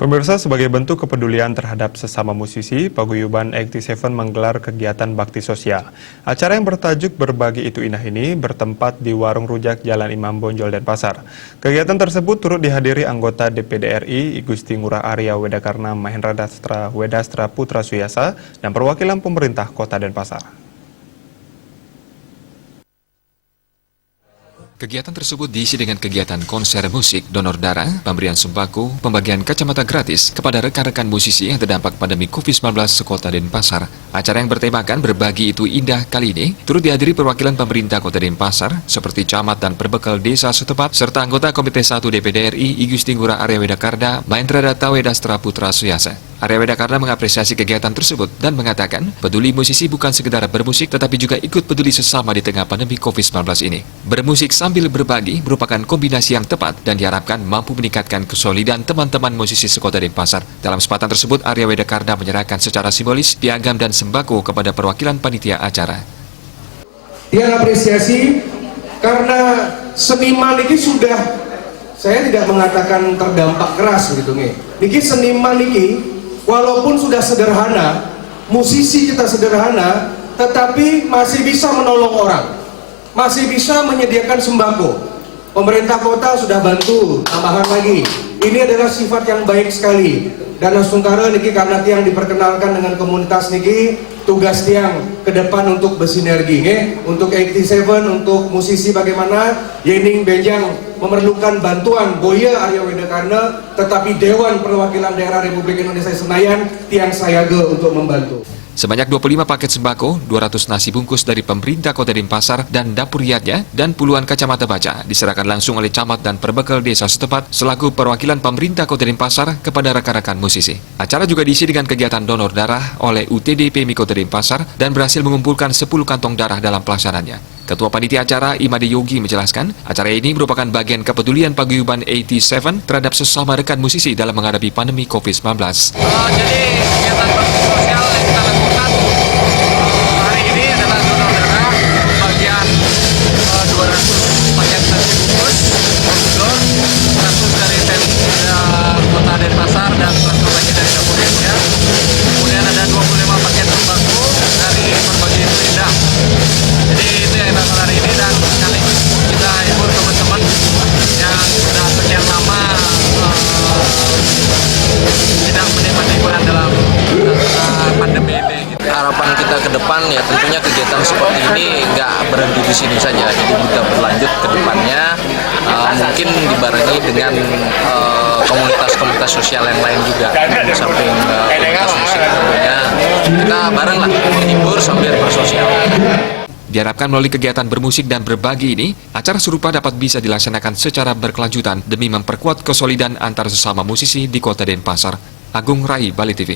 Pemirsa, sebagai bentuk kepedulian terhadap sesama musisi, Paguyuban 87 menggelar kegiatan bakti sosial. Acara yang bertajuk Berbagi Itu Indah ini bertempat di Warung Rujak Jalan Imam Bonjol, Denpasar. Kegiatan tersebut turut dihadiri anggota DPD RI, Igusti Ngurah Arya Wedakarna Mahendra Wedastra Putra Suyasa, dan perwakilan pemerintah Kota Denpasar. Kegiatan tersebut diisi dengan kegiatan konser musik, donor darah, pemberian sembako, pembagian kacamata gratis kepada rekan-rekan musisi yang terdampak pandemi COVID-19 sekota Denpasar. Acara yang bertemakan Berbagi Itu Indah kali ini turut dihadiri perwakilan pemerintah Kota Denpasar seperti camat dan perbekal desa setempat serta anggota Komite 1 DPD RI Igusti Ngurah Arya Wedakarna Mahendra Wedastra Putra Suyasa. Arya Wedakarna mengapresiasi kegiatan tersebut dan mengatakan peduli musisi bukan sekedar bermusik tetapi juga ikut peduli sesama di tengah pandemi COVID-19 ini. Bermusik sambil berbagi merupakan kombinasi yang tepat dan diharapkan mampu meningkatkan kesolidan teman-teman musisi sekota Denpasar. Dalam kesempatan tersebut, Arya Wedakarna menyerahkan secara simbolis piagam dan sembako kepada perwakilan panitia acara. Dia apresiasi karena seniman ini sudah, saya tidak mengatakan terdampak keras gitu nih. Niki seniman niki walaupun sudah sederhana, musisi kita sederhana, tetapi masih bisa menolong orang. Masih bisa menyediakan sembako. Pemerintah kota sudah bantu, tambahan lagi. Ini adalah sifat yang baik sekali. Dan Sungkara niki karena tiang diperkenalkan dengan komunitas niki, tugas tiang ke depan untuk bersinergi, untuk 87, untuk musisi bagaimana Yening Benjang memerlukan bantuan Boya Arya Wedakarna, tetapi Dewan Perwakilan Daerah Republik Indonesia Senayan tiang sayaga untuk membantu. Sebanyak 25 paket sembako, 200 nasi bungkus dari pemerintah Kota Denpasar dan dapur riadnya, dan puluhan kacamata baca diserahkan langsung oleh camat dan perbekal desa setempat selaku perwakilan pemerintah Kota Denpasar kepada rekan-rekan musisi. Acara juga diisi dengan kegiatan donor darah oleh UTD PMI Kota Denpasar dan berhasil mengumpulkan 10 kantong darah dalam pelaksananya. Ketua Panitia Acara Imade Yogi menjelaskan, acara ini merupakan bagian kepedulian Paguyuban 87 terhadap sesama rekan musisi dalam menghadapi pandemi COVID-19. Jadi kegiatan bakti sosial yang kita lakukan hari ini adalah donor darah, pembagian 200 paket nasi bungkus, 100 dari Kota Denpasar dan 100 lagi dari dapur ya. Kemudian ada 25 paket sembako dari Berbagi Itu Indah. Jadi itu yang kita lakukan hari ini dan sekaligus kita hibur teman-teman yang sudah sekian lama tidak menikmati hiburan dalam pandemi ini. Harapan kita ke depan ya tentunya kegiatan seperti ini nggak berhenti di sini saja, jadi kita berlanjut ke depannya, mungkin dibarengi dengan komunitas-komunitas sosial yang lain juga, di samping komunitas musik tentunya kita bareng lah menghibur sambil bersosial. Diharapkan melalui kegiatan bermusik dan berbagi ini, acara serupa dapat bisa dilaksanakan secara berkelanjutan demi memperkuat kesolidan antar sesama musisi di Kota Denpasar. Agung Rai, Bali TV.